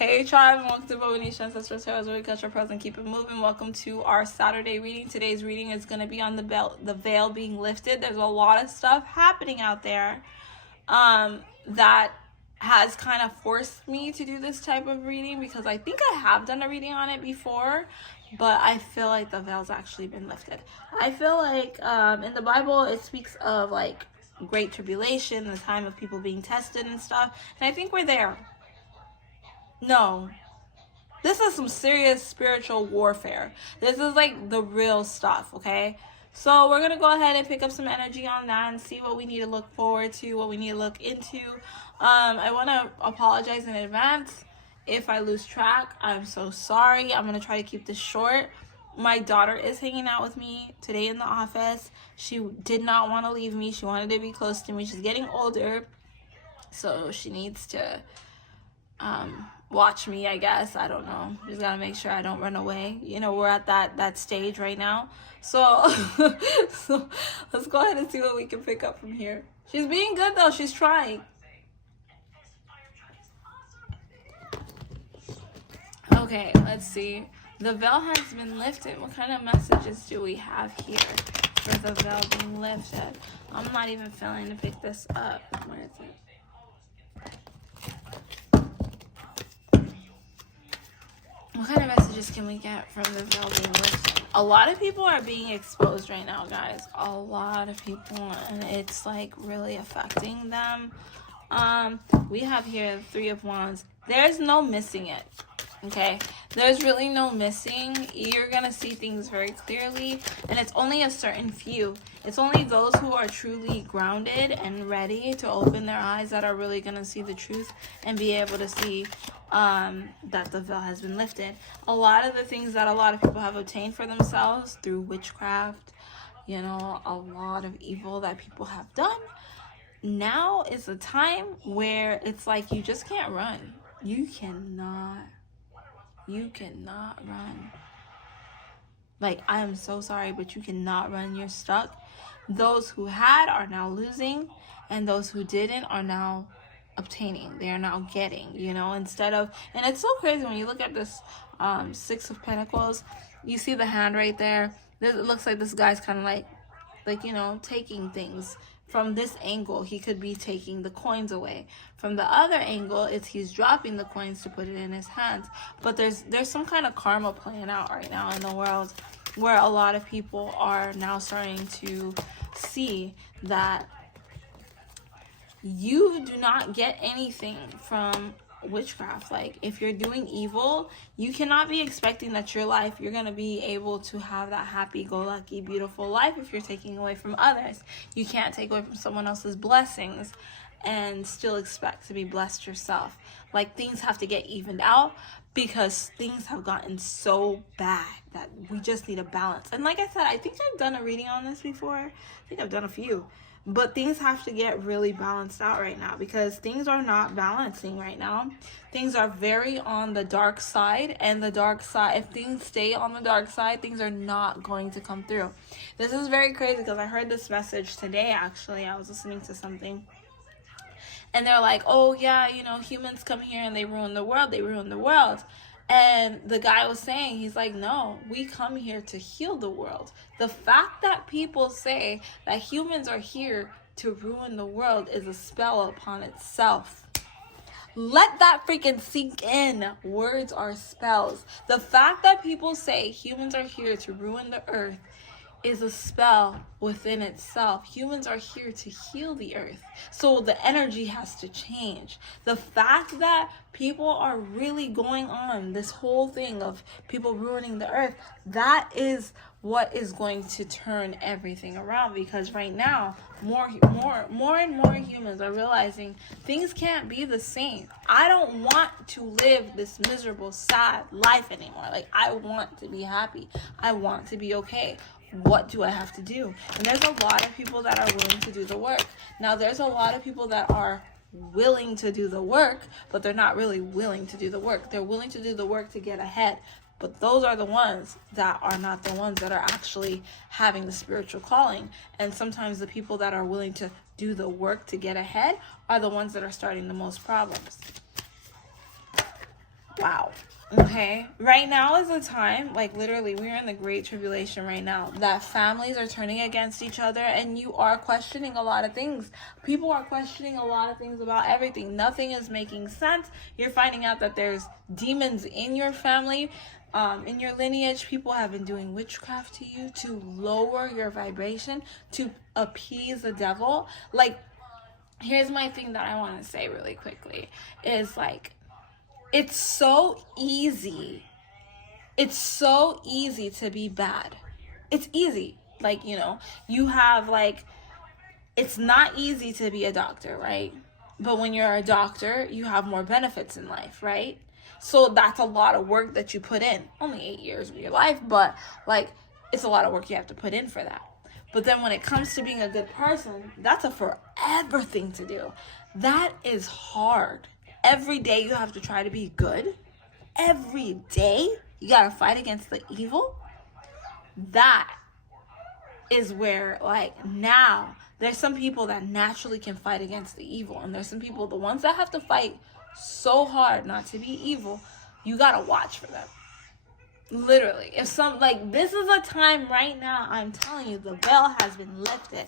Hey tribe, and welcome to Bobo-Nesha Ancestral Tales, where we catch our pearls and keep it moving. Welcome to our Saturday reading. Today's reading is going to be on the veil being lifted. There's a lot of stuff happening out there that has kind of forced me to do this type of reading, because I think I have done a reading on it before, but I feel like the veil's actually been lifted. I feel like in the Bible it speaks of like great tribulation, the time of people being tested and stuff, and I think we're there. No, this is some serious spiritual warfare. This is like the real stuff, okay? So we're going to go ahead and pick up some energy on that and see what we need to look forward to, what we need to look into. I want to apologize in advance if I lose track. I'm so sorry. I'm going to try to keep this short. My daughter is hanging out with me today in the office. She did not want to leave me. She wanted to be close to me. She's getting older, so she needs to watch me, I guess. I don't know. Just gotta make sure I don't run away. You know, we're at that stage right now. So, so let's go ahead and see what we can pick up from here. She's being good though. She's trying. Okay, let's see. The veil has been lifted. What kind of messages do we have here for the veil being lifted? I'm not even feeling to pick this up. Where is it? What kind of messages can we get from the veil being lifted? A lot of people are being exposed right now, guys. A lot of people, and it's like really affecting them. We have here the Three of Wands. There's no missing it. Okay, there's really no missing. You're gonna see things very clearly, and it's only a certain few. It's only those who are truly grounded and ready to open their eyes that are really gonna see the truth and be able to see that the veil has been lifted. A lot of the things that a lot of people have obtained for themselves through witchcraft, you know, a lot of evil that people have done, now is a time where it's like you just can't run. You cannot run. Like, I am so sorry, but you cannot run. You're stuck. Those who had are now losing, and those who didn't are now obtaining. They are now getting, you know, instead of, and it's so crazy when you look at this Six of Pentacles. You see the hand right there. It looks like this guy's kind of like, you know, taking things. From this angle, he could be taking the coins away. From the other angle, he's dropping the coins to put it in his hands. But there's some kind of karma playing out right now in the world, where a lot of people are now starting to see that you do not get anything from witchcraft. Like, if you're doing evil, you cannot be expecting that your life, you're going to be able to have that happy-go-lucky, beautiful life if you're taking away from others. You can't take away from someone else's blessings and still expect to be blessed yourself. Like, things have to get evened out, because things have gotten so bad that we just need a balance. And like I said, I think I've done a reading on this before. I think I've done a few. But things have to get really balanced out right now, because things are not balancing right now. Things are very on the dark side, and the dark side, if things stay on the dark side, things are not going to come through. This is very crazy, because I heard this message today, actually. I was listening to something, and they're like, oh yeah, you know, humans come here and they ruin the world. They ruin the world. And the guy was saying, he's like, no, we come here to heal the world. The fact that people say that humans are here to ruin the world is a spell upon itself. Let that freaking sink in. Words are spells. The fact that people say humans are here to ruin the earth is a spell within itself. Humans are here to heal the earth. So the energy has to change. The fact that people are really going on this whole thing of people ruining the earth, that is what is going to turn everything around, because right now more and more humans are realizing things can't be the same. I don't want to live this miserable, sad life anymore. Like, I want to be happy. I want to be okay. What do I have to do? And there's a lot of people that are willing to do the work. Now, there's a lot of people that are willing to do the work, but they're not really willing to do the work. They're willing to do the work to get ahead. But those are the ones that are not the ones that are actually having the spiritual calling. And sometimes the people that are willing to do the work to get ahead are the ones that are starting the most problems. Wow. Okay. Right now is the time, like literally, we're in the great tribulation right now, that families are turning against each other, and you are questioning a lot of things. People are questioning a lot of things about everything. Nothing is making sense. You're finding out that there's demons in your family, in your lineage. People have been doing witchcraft to you to lower your vibration, to appease the devil. Like, here's my thing that I want to say really quickly is like, it's so easy. It's so easy to be bad. It's easy. Like, you know, you have like, it's not easy to be a doctor, right? But when you're a doctor, you have more benefits in life, right? So that's a lot of work that you put in. Only 8 years of your life, but like, it's a lot of work you have to put in for that. But then when it comes to being a good person, that's a forever thing to do. That is hard. Every day you have to try to be good. Every day you gotta fight against the evil. That is where, like, now there's some people that naturally can fight against the evil, and there's some people, the ones that have to fight so hard not to be evil, you gotta watch for them. Literally, if some, like, this is a time right now, I'm telling you, the veil has been lifted.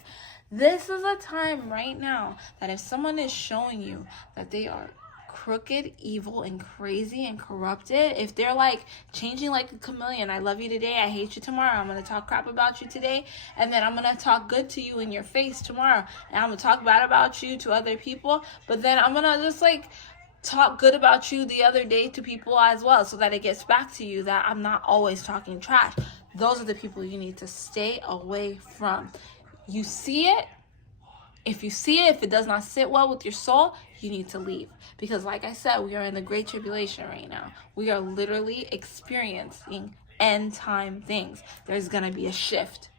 This is a time right now that if someone is showing you that they are crooked, evil, and crazy and corrupted, if they're like changing like a chameleon, I love you today, I hate you tomorrow, I'm gonna talk crap about you today, and then I'm gonna talk good to you in your face tomorrow, and I'm gonna talk bad about you to other people, but then I'm gonna just like talk good about you the other day to people as well, so that it gets back to you that I'm not always talking trash. Those are the people you need to stay away from. You see it, if you see it, if it does not sit well with your soul, you need to leave. Because like I said, we are in the great tribulation right now. We are literally experiencing end time things. There's going to be a shift.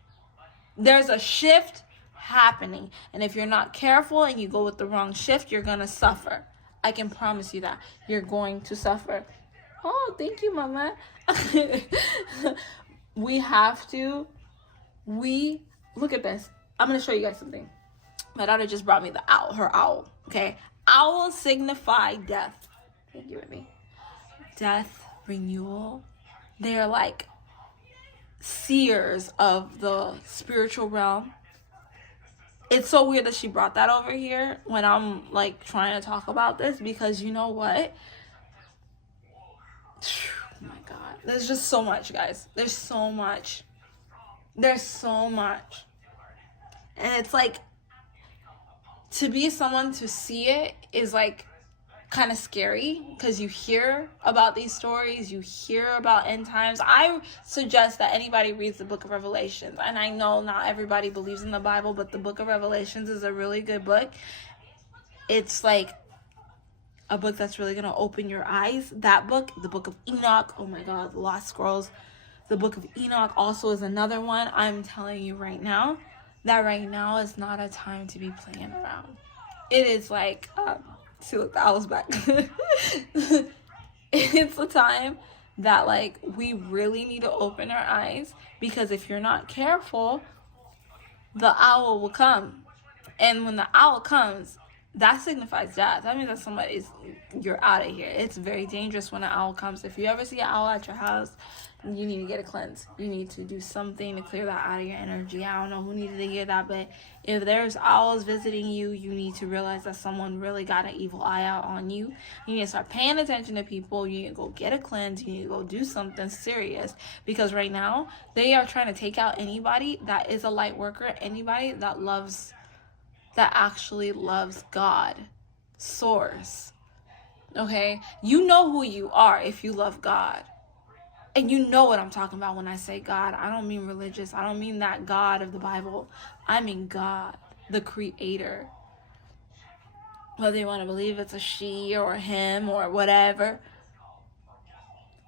There's a shift happening. And if you're not careful and you go with the wrong shift, you're going to suffer. I can promise you that. You're going to suffer. Oh, thank you, Mama. Look at this. I'm going to show you guys something. My daughter just brought me the owl, her owl, okay? Owls signify death. Thank you, Whitney. Death, renewal. They're like seers of the spiritual realm. It's so weird that she brought that over here when I'm like trying to talk about this, because you know what? Oh my God. There's just so much, guys. There's so much. There's so much. And it's like, to be someone to see it is like kind of scary, because you hear about these stories, you hear about end times. I suggest that anybody reads the book of Revelations. And I know not everybody believes in the Bible, but the book of Revelations is a really good book. It's like a book that's really going to open your eyes. That book, the book of Enoch, oh my God, the Lost Scrolls. The book of Enoch also is another one. I'm telling you right now, that right now is not a time to be playing around. It is like, see, look, the owl's back. It's a time that like we really need to open our eyes, because if you're not careful, the owl will come. And when the owl comes, that signifies death. That means that you're out of here. It's very dangerous when an owl comes. If you ever see an owl at your house, you need to get a cleanse. You need to do something to clear that out of your energy. I don't know who needed to hear that, but if there's owls visiting you, you need to realize that someone really got an evil eye out on you. You need to start paying attention to people. You need to go get a cleanse. You need to go do something serious, because right now they are trying to take out anybody that is a light worker, anybody that actually loves God, source. Okay? You know who you are if you love God. And you know what I'm talking about when I say God. I don't mean religious. I don't mean that God of the Bible. I mean God, the creator. Whether you want to believe it's a she or a him or whatever,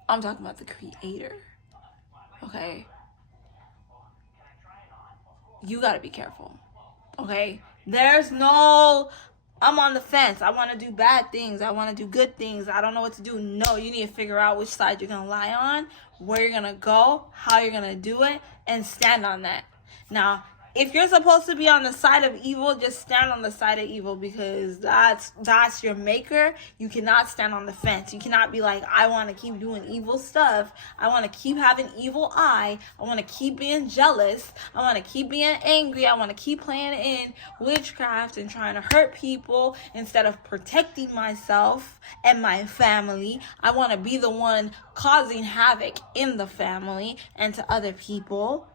I'm talking about the creator. Okay? You got to be careful. Okay? There's no, I'm on the fence. I want to do bad things. I want to do good things. I don't know what to do. No, you need to figure out which side you're going to lie on, where you're going to go, how you're going to do it, and stand on that. Now, if you're supposed to be on the side of evil, just stand on the side of evil, because that's your maker. You cannot stand on the fence. You cannot be like, I want to keep doing evil stuff. I want to keep having evil eye. I want to keep being jealous. I want to keep being angry. I want to keep playing in witchcraft and trying to hurt people instead of protecting myself and my family. I want to be the one causing havoc in the family and to other people.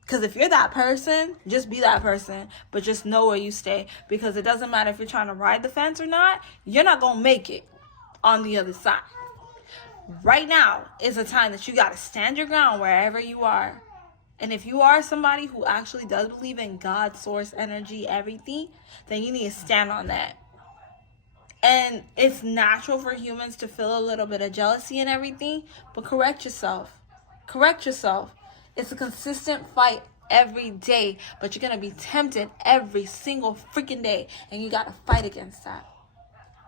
Because if you're that person, just be that person. But just know where you stay. Because it doesn't matter if you're trying to ride the fence or not. You're not going to make it on the other side. Right now is a time that you got to stand your ground wherever you are. And if you are somebody who actually does believe in God, source, energy, everything, then you need to stand on that. And it's natural for humans to feel a little bit of jealousy and everything. But correct yourself. Correct yourself. It's a consistent fight every day, but you're going to be tempted every single freaking day, and you got to fight against that.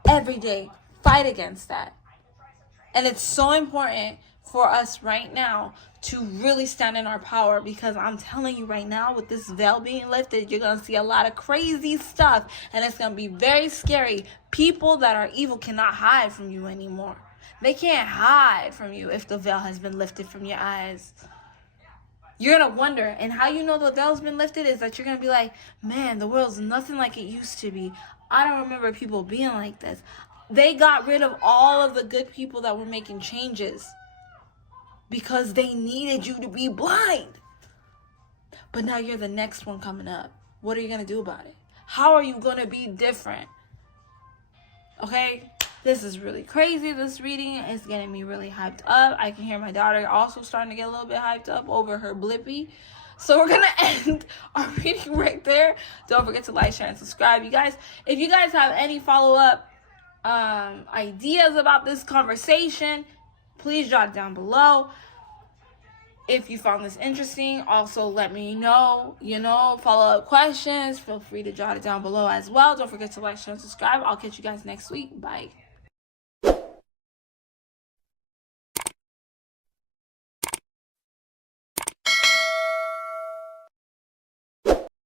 Every day, fight against that. And it's so important for us right now to really stand in our power, because I'm telling you right now, with this veil being lifted, you're going to see a lot of crazy stuff, and it's going to be very scary. People that are evil cannot hide from you anymore. They can't hide from you if the veil has been lifted from your eyes. You're going to wonder, and how you know the veil's been lifted is that you're going to be like, man, the world's nothing like it used to be. I don't remember people being like this. They got rid of all of the good people that were making changes because they needed you to be blind. But now you're the next one coming up. What are you going to do about it? How are you going to be different? Okay? This is really crazy. This reading is getting me really hyped up. I can hear my daughter also starting to get a little bit hyped up over her blippy. So we're going to end our reading right there. Don't forget to like, share, and subscribe. You guys, if you guys have any follow-up ideas about this conversation, please jot it down below. If you found this interesting, also let me know, follow-up questions. Feel free to jot it down below as well. Don't forget to like, share, and subscribe. I'll catch you guys next week. Bye.